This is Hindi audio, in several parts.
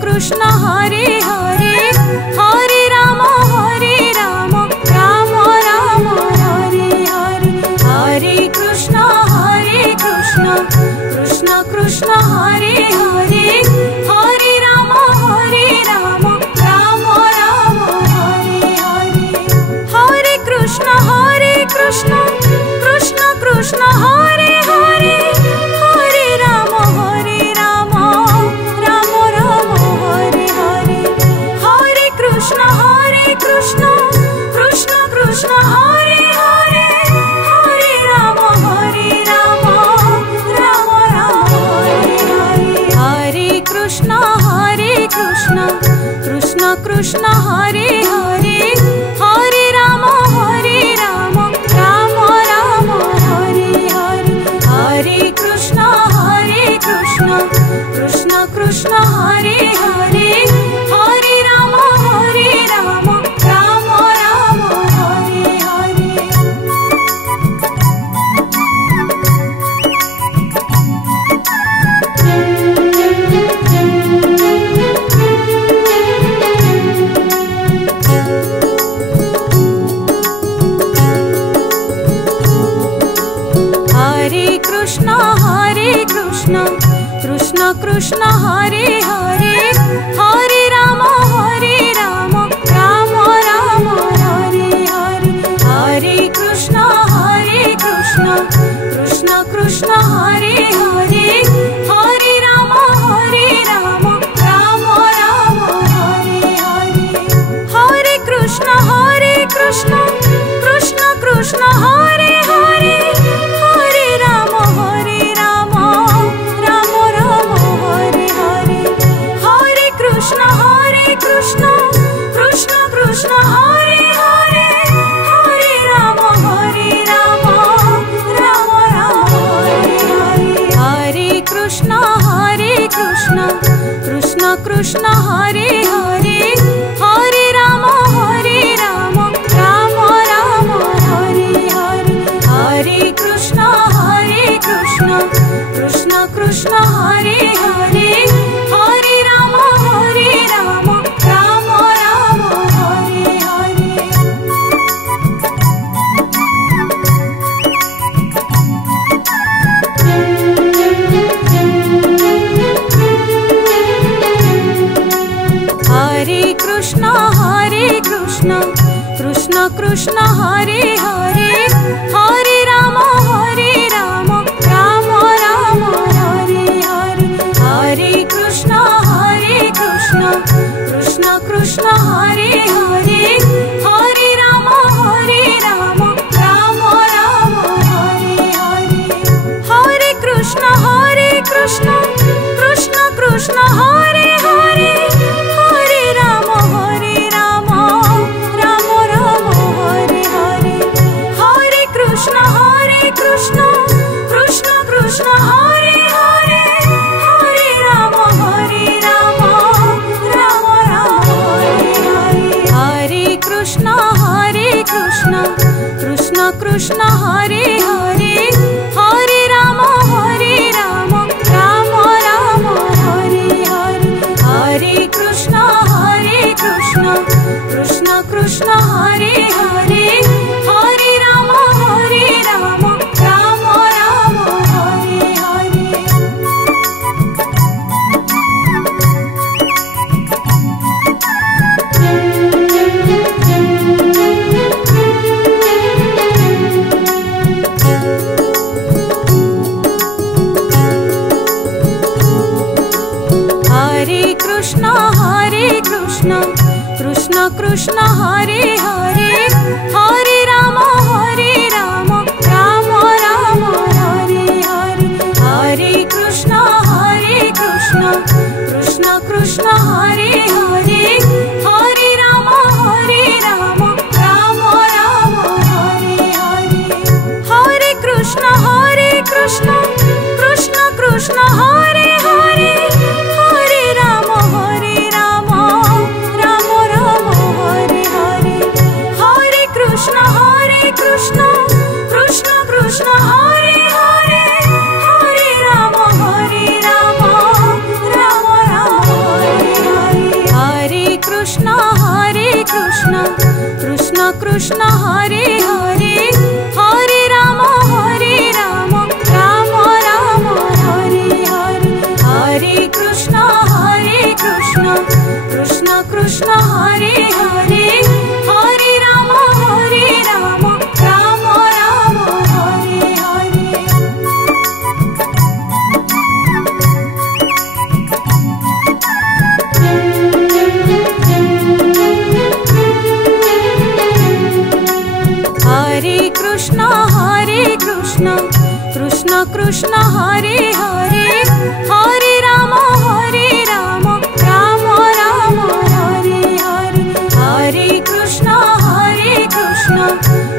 कृष्ण हरे हरे हरे राम राम राम हरे हरे हरे कृष्ण कृष्ण कृष्ण हरे हरे हरे राम राम राम हरे हरे हरे कृष्ण कृष्ण कृष्ण हरे हरे हरे राम राम राम राम हरे हरे हरे कृष्ण कृष्ण कृष्ण हरे हरे हरे राम राम राम राम हरे हरे हरे कृष्ण कृष्ण कृष्ण हरे हरे हरे राम राम राम राम हरे हरे हरे कृष्ण कृष्ण कृष्ण हरे हरे हरे राम राम राम राम हरे हरे हरे कृष्ण कृष्ण कृष्ण हरे हरे हरे राम राम राम राम हरे हरे हरे कृष्ण कृष्ण कृष्ण हरे हरे हरे राम राम राम राम हरे हरे हरे कृष्ण कृष्ण कृष्ण हरे हरे हरे राम राम राम राम हरे हरे हरे कृष्ण कृष्ण कृष्ण हरे हरे हरे राम राम राम राम हरे हरे हरे कृष्ण कृष्ण कृष्ण हरे हरे हरे राम राम राम राम हरे हरे हरे कृष्ण कृष्ण कृष्ण हरे हरे हरे राम राम राम राम हरे हरे हरे कृष्ण कृष्ण कृष्ण हरे हरे हरे राम राम राम राम हरे हरे हरे कृष्ण कृष्ण कृष्ण हरे हरे हरे राम राम राम राम हरे हरे हरे कृष्ण कृष्ण कृष्ण हरे हरे हरे राम राम राम राम हरे हरे हरे कृष्ण कृष्ण कृष्ण हरे हरे हरे राम राम राम राम हरे हरे हरे कृष्ण कृष्ण कृष्ण हरे हरे हरे राम राम राम राम हरे हरे हरे कृष्ण कृष्ण कृष्ण हरे हरे हरे राम राम राम राम हरे हरे हरे कृष्ण कृष्ण कृष्ण हरे हरे हरे राम राम राम राम हरे हरे हरे कृष्ण कृष्ण हरे हरे हरे राम राम राम हरे हरे हरे कृष्ण कृष्ण कृष्ण हरे हरे हरे राम राम राम हरे हरे हरे कृष्ण कृष्ण कृष्ण हरे हरे हरे राम राम राम हरे हरे हरे कृष्ण कृष्ण कृष्ण हरे हरे हरे राम राम राम हरे हरे हरे कृष्ण कृष्ण कृष्ण हरे हरे हरे राम राम राम हरे हरे हरे कृष्ण कृष्ण कृष्ण हरे हरे हरे राम राम राम हरे हरे हरे कृष्ण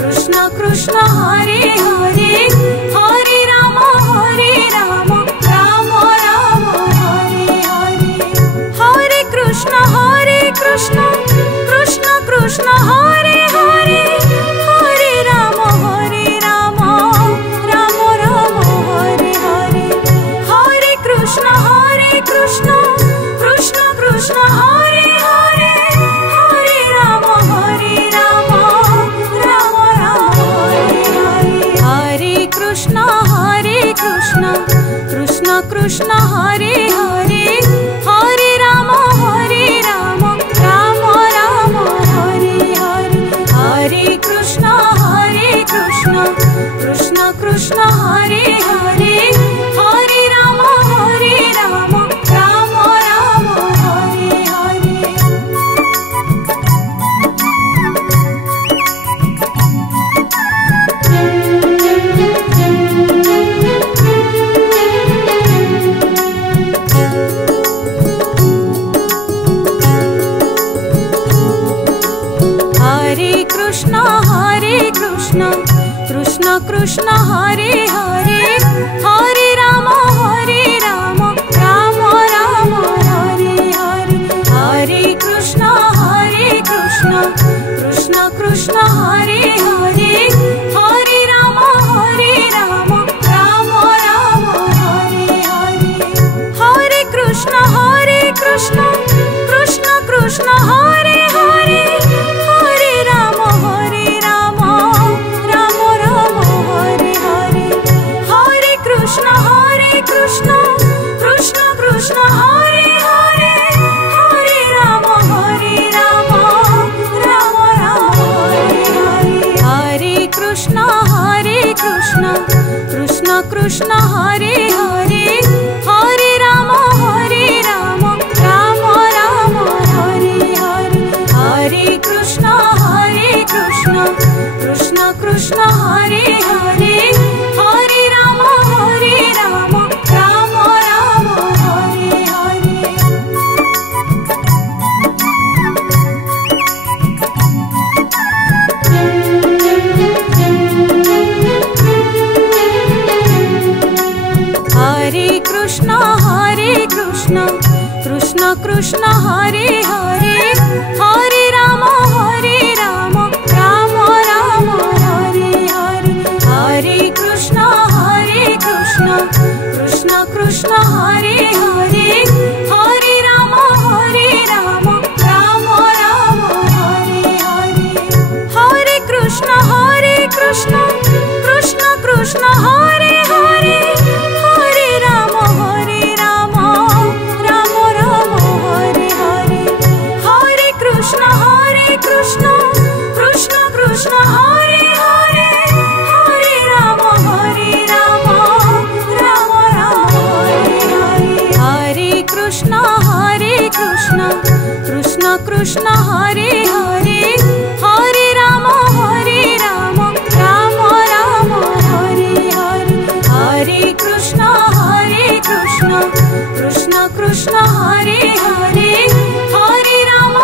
कृष्ण कृष्ण हरे हरे हरे राम राम राम हरे हरे हरे कृष्ण कृष्ण कृष्ण हरे हरे हरे राम राम राम हरे हरे हरे कृष्ण कृष्ण कृष्ण हरे हरे हरे राम राम राम हरे हरे हरे कृष्ण कृष्ण कृष्ण हरे हरे हरे राम राम राम हरे हरे हरे कृष्ण कृष्ण कृष्ण हरे हरे हरे राम राम राम हरे हरे हरे कृष्ण कृष्ण कृष्ण हरे हरे हरे राम राम राम हरे हरे हरे कृष्ण कृष्ण कृष्ण हरे हरे हरे राम राम राम हरे हरे हरे कृष्ण कृष्ण कृष्ण हरे हरे हरे राम राम राम हरे हरे हरे कृष्ण कृष्ण कृष्ण हरे हरे हरे राम राम राम हरे हरे हरे कृष्ण कृष्ण कृष्ण हरे हरे हरे राम राम राम हरे हरे हरे कृष्ण कृष्ण कृष्ण हरे हरे हरे राम राम राम हरे हरे हरे कृष्ण कृष्ण कृष्ण हरे हरे हरे राम राम राम हरे हरे हरे कृष्ण कृष्ण कृष्ण हरे हरे हरे राम राम राम हरे हरे हरे कृष्ण कृष्ण कृष्ण हरे हरे हरे राम राम राम हरे हरे हरे कृष्ण कृष्ण कृष्ण हरे हरे हरे राम राम राम हरे हरे हरे कृष्ण कृष्ण कृष्ण हरे हरे हरे राम राम राम हरे हरे हरे कृष्ण कृष्ण कृष्ण हरे हरे हरे राम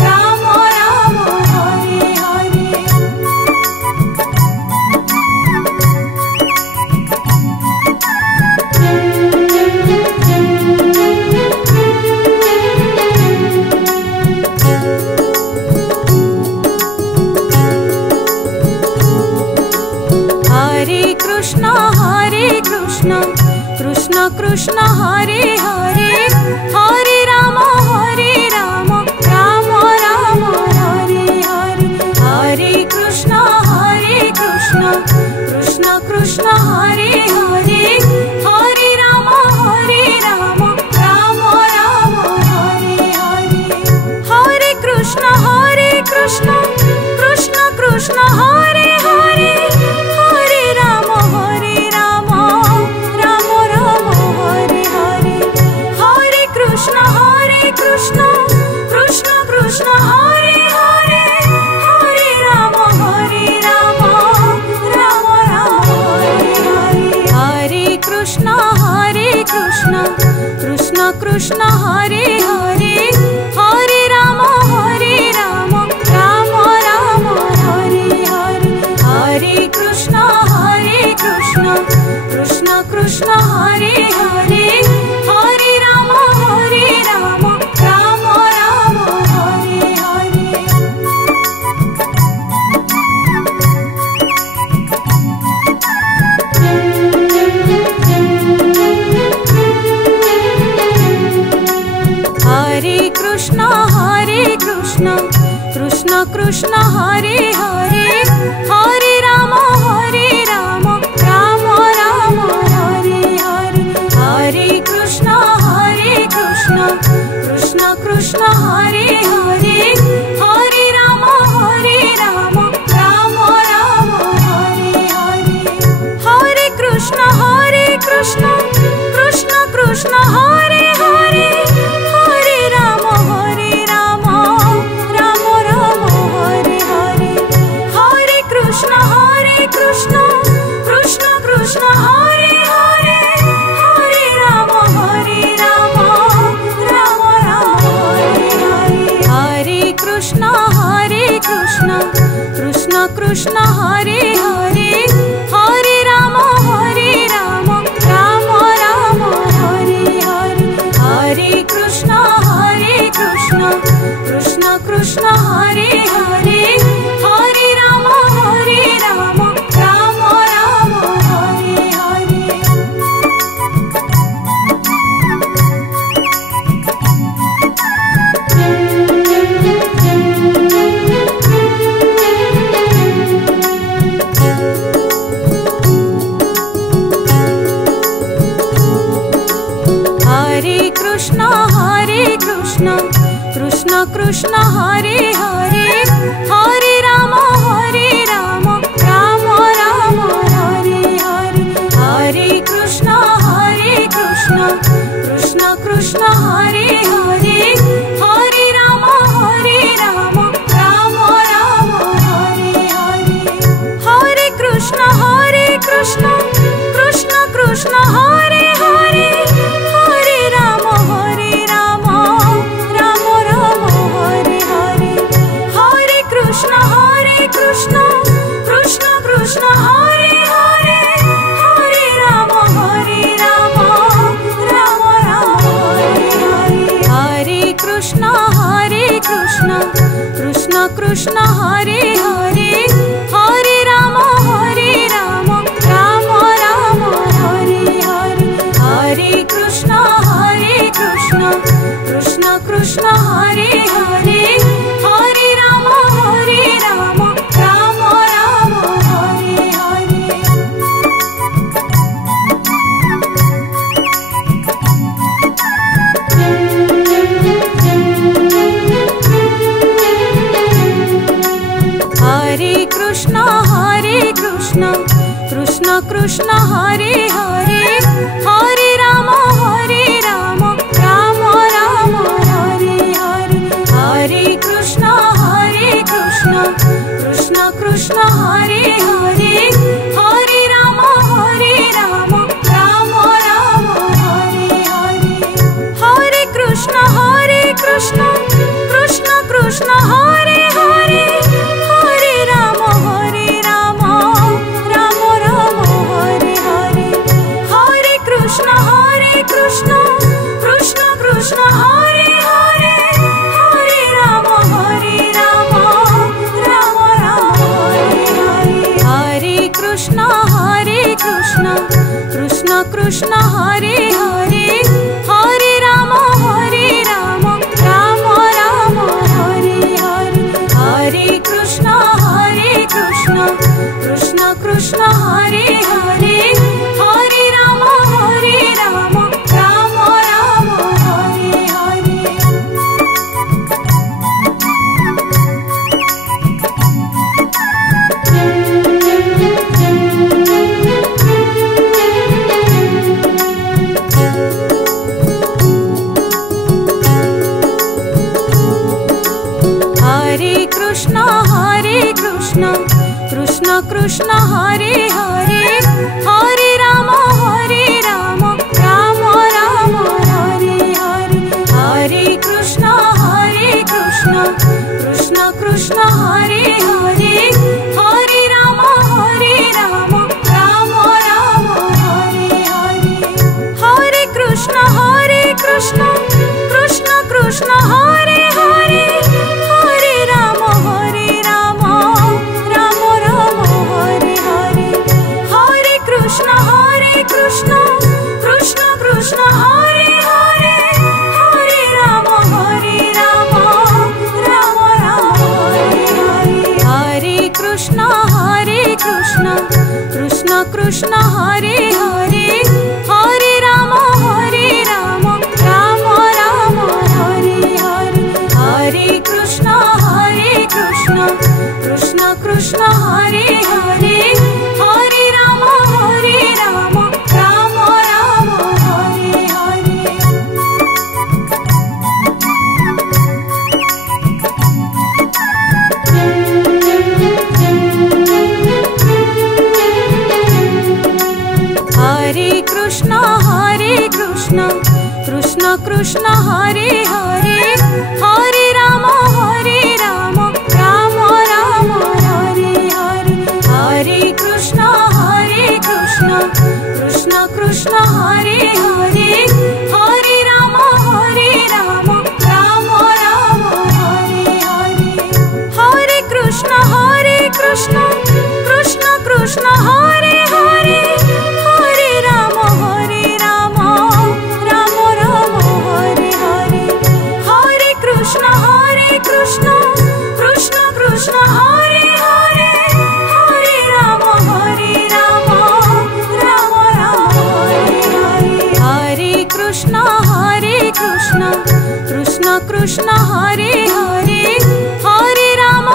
राम राम हरे हरे। हरे कृष्ण कृष्ण कृष्ण हरे हरे हरे राम राम राम हरे हरे। हरे कृष्ण कृष्ण कृष्ण हरे हरे हरे राम राम राम हरे हरे। हरे कृष्ण कृष्ण कृष्ण हरे हरे हरे राम राम राम हरे हरे। हरे कृष्ण कृष्ण कृष्ण हरे हरे हरे राम राम राम हरे हरे। हरे कृष्ण कृष्ण कृष्ण हरे हरे हरे राम राम राम हरे हरे। हरे कृष्ण कृष्ण कृष्ण हरे हरे हरे राम राम राम हरे हरे। हरे कृष्ण कृष्ण कृष्ण हरे हरे हरे राम राम राम हरे हरे। हरे कृष्ण कृष्ण कृष्ण हरे हरे हरे राम राम राम हरे हरे। हरे कृष्ण कृष्ण कृष्ण हरे हरे हरे राम राम राम हरे हरे। हरे कृष्ण कृष्ण कृष्ण हरे हरे हरे राम राम राम हरे हरे। हरे कृष्ण कृष्ण कृष्ण हरे हरे हरे राम राम राम हरे हरे। हरे कृष्ण कृष्ण कृष्ण हरे हरे हरे राम राम राम हरे हरे। हरे कृष्ण कृष्ण कृष्ण हरे हरे हरे राम राम हरे हरे। हरे कृष्ण कृष्ण कृष्ण हरे हरे हरे राम राम राम हरे हरे। हरे कृष्ण कृष्ण कृष्ण हरे हरे हरे राम राम राम हरे हरे। हरे कृष्ण कृष्ण कृष्ण हरे हरे हरे राम राम राम हरे हरे। हरे कृष्ण कृष्ण कृष्ण हरे हरे हरे राम राम राम हरे हरे। हरे कृष्ण कृष्ण कृष्ण हरे हरे हरे राम राम राम हरे हरे। हरे कृष्ण कृष्ण कृष्ण हरे हरे हरे राम राम राम हरे हरे। हरे कृष्ण कृष्ण कृष्ण हरे हरे हरे राम राम राम राम हरे कृष्ण हरे हरे हरे राम राम राम हरे हरे हरे कृष्ण कृष्ण कृष्ण हरे हरे हरे राम राम राम हरे हरे। हरे कृष्ण कृष्ण कृष्ण हरे हरे हरे राम राम राम हरे हरे हरे कृष्ण कृष्ण कृष्ण हरे हरे हरे राम राम राम हरे हरे हरे कृष्ण कृष्ण कृष्ण हरे हरे हरे राम राम राम हरे हरे हरे कृष्ण कृष्ण कृष्ण हरे हरे हरे राम राम राम हरे हरे हरे कृष्ण कृष्ण कृष्ण हरे हरे हरे राम राम राम हरे हरे हरे कृष्ण कृष्ण कृष्ण हरे हरे हरे राम राम राम हरे हरे। हरे कृष्ण कृष्ण कृष्ण हरे हरे हरे राम राम राम हरे हरे हरे कृष्ण कृष्ण कृष्ण हरे हरे हरे राम राम राम हरे हरे हरे कृष्ण कृष्ण कृष्ण हरे हरे हरे राम राम राम हरे हरे हरे कृष्ण कृष्ण कृष्ण हरे हरे हरे राम राम राम हरे हरे हरे कृष्ण कृष्ण कृष्ण हरे हरे हरे राम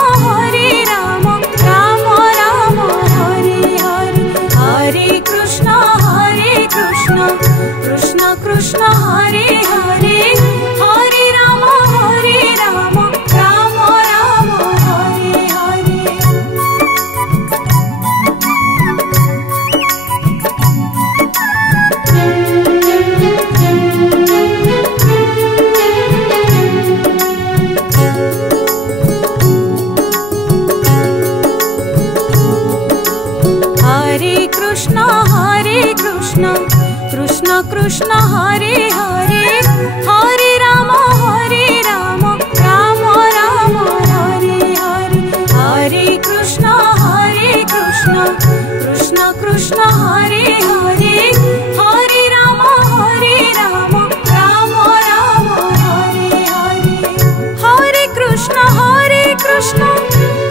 राम राम हरे हरे हरे कृष्ण कृष्ण कृष्ण हरे हरे हरे राम राम राम हरे हरे। हरे कृष्ण कृष्ण कृष्ण हरे हरे हरे राम राम राम हरे हरे हरे कृष्ण कृष्ण कृष्ण हरे हरे हरे राम राम राम हरे हरे हरे कृष्ण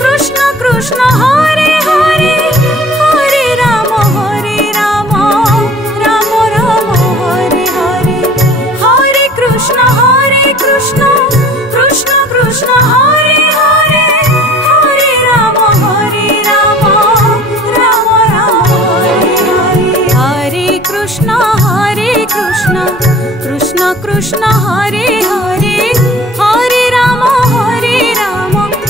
कृष्ण कृष्ण हरे हरे हरे राम राम राम हरे हरे हरे कृष्ण कृष्ण कृष्ण हरे हरे हरे राम राम राम हरे हरे हरे कृष्ण कृष्ण कृष्ण हरे हरे हरे राम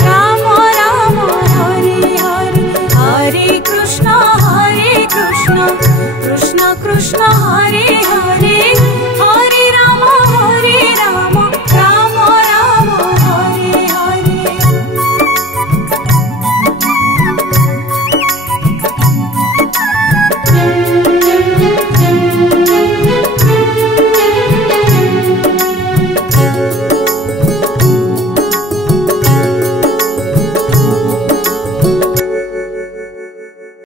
राम राम हरे हरे हरे कृष्ण कृष्ण कृष्ण